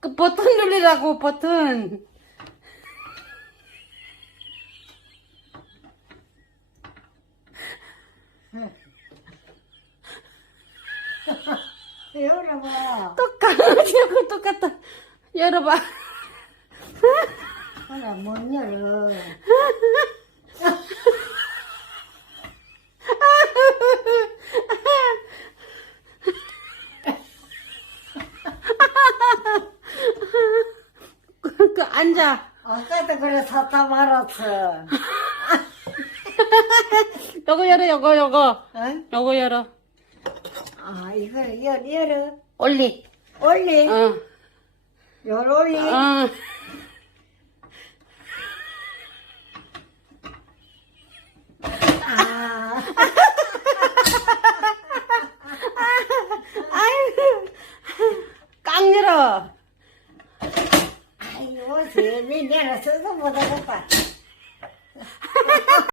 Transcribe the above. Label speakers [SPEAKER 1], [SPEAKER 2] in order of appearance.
[SPEAKER 1] 그 버튼 눌리라고 버튼.
[SPEAKER 2] 열어봐.
[SPEAKER 1] 똑같아 똑같다. 열어봐.
[SPEAKER 2] 하나 못 열어.
[SPEAKER 1] 그, 그 앉아.
[SPEAKER 2] 아까도 그래 사다 말았어.
[SPEAKER 1] 요거 열어 요거 요거.
[SPEAKER 2] 어?
[SPEAKER 1] 요거 열어.
[SPEAKER 2] 아, 이거 열, 열어.
[SPEAKER 1] 올리.
[SPEAKER 2] 올리.
[SPEAKER 1] 어.
[SPEAKER 2] 열 올리.
[SPEAKER 1] 어.
[SPEAKER 2] 아,
[SPEAKER 1] 아유. 깡 열어.
[SPEAKER 2] 아이고, 세미 내가 써서 못하겠다.